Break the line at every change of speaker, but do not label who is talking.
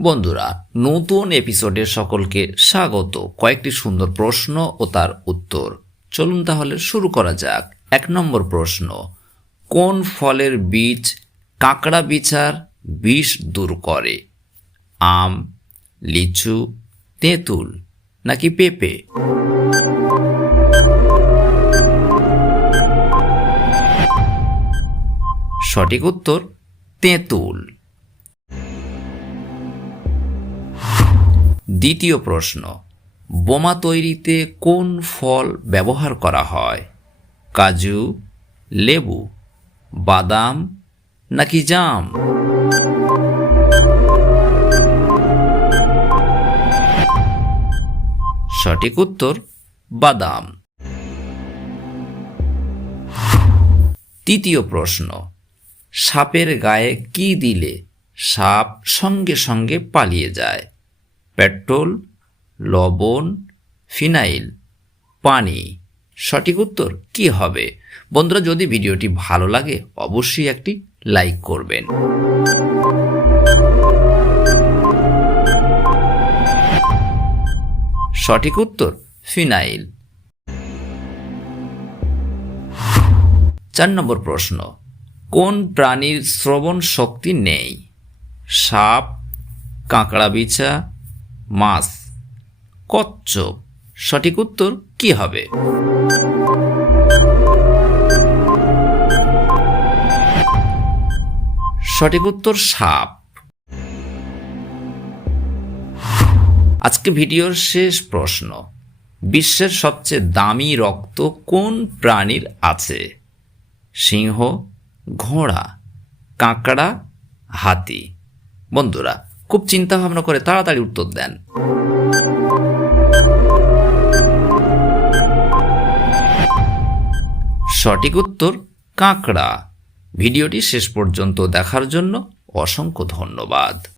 বন্ধুরা, নতুন এপিসোডে সকলকে স্বাগত। কয়েকটি সুন্দর প্রশ্ন ও তার উত্তর। চলুন তাহলে শুরু করা যাক। এক নম্বর প্রশ্ন, কোন ফলের বীজ কাঁকড়া বিচার বিষ দূর করে? আম, লিচু, তেঁতুল নাকি পেঁপে? সঠিক উত্তর, তেঁতুল। দ্বিতীয় প্রশ্ন, বোমা তৈরিতে কোন ফল ব্যবহার করা হয়? কাজু, লেবু, বাদাম নাকি জাম? সঠিক উত্তর, বাদাম। তৃতীয় প্রশ্ন, সাপের গায়ে কি দিলে সাপ সঙ্গে সঙ্গে পালিয়ে যায়? পেট্রোল, লবণ, ফিনাইল, পানি। সঠিক উত্তর কি হবে? বন্ধুরা, যদি ভিডিওটি ভালো লাগে, অবশ্যই একটি লাইক করবেন। সঠিক উত্তর, ফিনাইল। চার নম্বর প্রশ্ন, কোন প্রাণীর শ্রবণ শক্তি নেই? সাপ, কাঁকড়া বিছা মাছ কচ্ছপ, সঠিক উত্তর কি হবে? সঠিক উত্তর সাপ। আজকে ভিডিওর শেষ প্রশ্ন। বিশ্বের সবচেয়ে দামি রক্ত কোন প্রাণীর আছে? সিংহ, ঘোড়া, কাঁকড়া, হাতি। বন্ধুরা খুব চিন্তা ভাবনা করে তাড়াতাড়ি উত্তর দেন। সঠিক উত্তর, কাঁকড়া। ভিডিওটি শেষ পর্যন্ত দেখার জন্য অসংখ্য ধন্যবাদ।